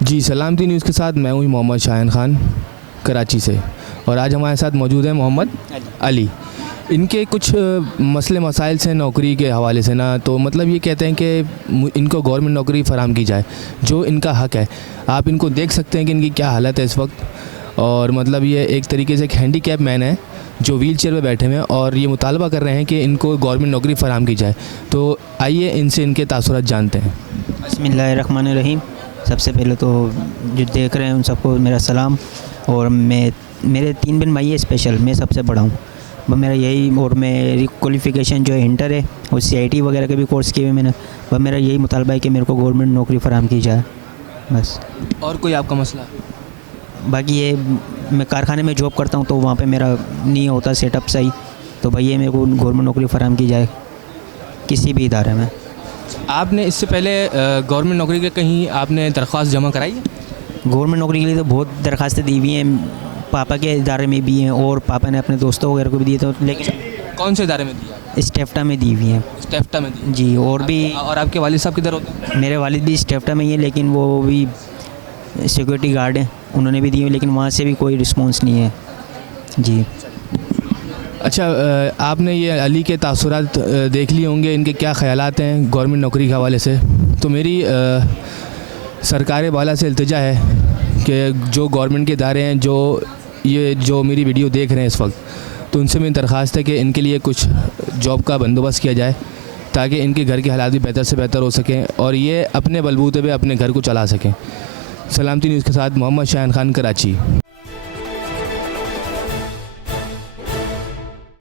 जी, सलामती न्यूज़ के साथ मैं हूँ मोहम्मद शाहिन खान, कराची से। और आज हमारे साथ मौजूद हैं मोहम्मद अली। इनके कुछ मसले मसाइल से नौकरी के हवाले से ना, तो मतलब ये कहते हैं कि इनको गवर्नमेंट नौकरी फ़राम की जाए, जो इनका हक़ है। आप इनको देख सकते हैं कि इनकी क्या हालत है इस वक्त। और मतलब ये एक तरीके से एक हैंडीकैप मैन है जो व्हील चेयर पर बैठे हुए हैं, और ये मुतालबा कर रहे हैं कि इनको गवर्नमेंट नौकरी फ़राम की जाए। तो आइए इनसे इनके तासुरात जानते हैं। बिस्मिल्लाहिर्रहमानिर्रहीम। सबसे पहले तो जो देख रहे हैं उन सबको मेरा सलाम। और मेरे 3 बहन भाई है स्पेशल, मैं सबसे बड़ा हूँ। बस मेरा यही, और मेरी क्वालिफ़िकेशन जो है इंटर है, और CIT वगैरह के भी कोर्स किए हुए मैंने। बस मेरा यही मुतालबा है कि मेरे को गवर्नमेंट नौकरी फ़राम की जाए बस। और कोई आपका मसला? बाकी ये, मैं कारखाने में जॉब करता हूँ तो वहाँ पे मेरा नहीं होता सेटअप सही, तो भाई ये मेरे को गवर्नमेंट नौकरी फ़राम की जाए किसी भी इदारे में। आपने इससे पहले गवर्नमेंट नौकरी के कहीं आपने दरख्वास्त जमा कराई है? गवर्नमेंट नौकरी के लिए तो बहुत दरखास्तें दी हुई हैं, पापा के इदारे में भी हैं और पापा ने अपने दोस्तों वगैरह को भी दिए, तो लेकिन कौन से इदारे में दिया? स्टेफ्टा में दी हुई हैं स्टेफ्टा में दी? जी। और भी और आपके वालिद साहब किधर होते हैं? मेरे वालिद भी स्टेफ्टा में ही है, लेकिन वो भी सिक्योरिटी गार्ड हैं, उन्होंने भी दी हुई, लेकिन वहाँ से भी कोई रिस्पॉन्स नहीं है जी। अच्छा, आपने ये अली के तासुरात देख लिए होंगे, इनके क्या ख़यालात हैं गवर्नमेंट नौकरी के हवाले से। तो मेरी सरकार बाला से इल्तिजा है कि जो गवर्नमेंट के इदारे हैं, जो मेरी वीडियो देख रहे हैं इस वक्त, तो उनसे मेरी दरख्वास्त है कि इनके लिए कुछ जॉब का बंदोबस्त किया जाए, ताकि इनके घर के हालात भी बेहतर से बेहतर हो सकें और ये अपने बलबूते पे अपने घर को चला सकें। सलामती न्यूज़ के साथ मोहम्मद शाहिन खान, कराची।